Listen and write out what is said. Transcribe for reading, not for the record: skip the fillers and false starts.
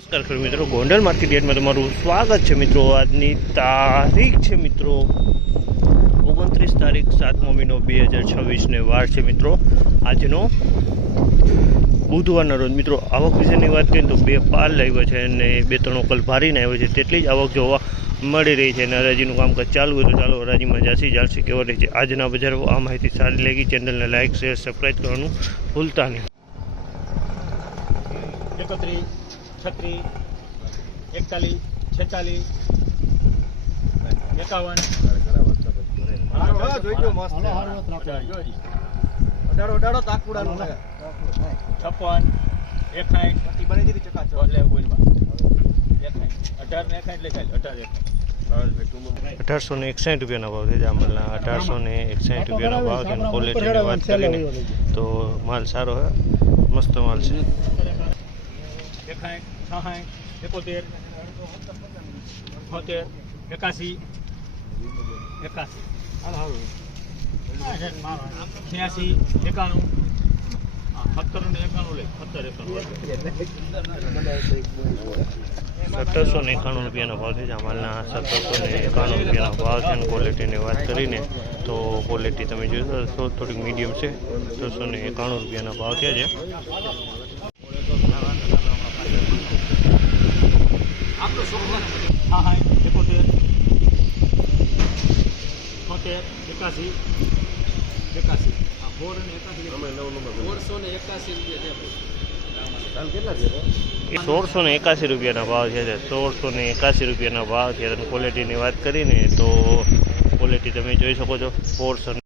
નમસ્કાર ખેડૂત મિત્રો, ગોંડલ માર્કેટ યાર્ડમાં તમારું સ્વાગત છે મિત્રો। આજની તારીખ છે મિત્રો 29 તારીખ 7મો મહિનો 2026 ને વાર છે મિત્રો આજનો બુધવારના રોજ। મિત્રો આવક વિશેની વાત કરીએ તો બે પાલ લાવ્યો છે અને બે ત્રણ ઓકલ ભારીને આવ્યો છે, તેટલી જ આવક જોવા મળી રહી છે અને હરાજીનું કામકાજ ચાલુ હોય તો ચાલો હરાજીમાં જાણસી કેવો રહે છે આજના બજાર। આ માહિતી સારી લાગી, ચેનલને લાઇક શેર સબસ્ક્રાઈબ કરવાનું ભૂલતા નહીં। 31, 36, 41, 46, 1861 રૂપિયાના ભાવ છે જામલના। 1861 રૂપિયાનો ભાવ છે। ક્વોલિટીની વાત કરીને તો માલ સારો છે, મસ્ત માલ છે। 61, 66, 71, 81, 86, 91, 1791 રૂપિયાનો ભાવ છે જામલના। 1791 રૂપિયાનો ભાવ છે અને ક્વોલિટીની વાત કરીને તો ક્વોલિટી તમે જોશો થોડીક મીડિયમ છે। 1791 રૂપિયાનો ભાવ થયા છે। આપણો છોકરો 71, 71, 81, 81 આ 481 1681 રૂપિયાના ભાવ છે। 1681 રૂપિયાના ભાવ છે અને ક્વોલિટીની વાત કરીને તો ક્વોલિટી તમે જોઈ શકો છો। 400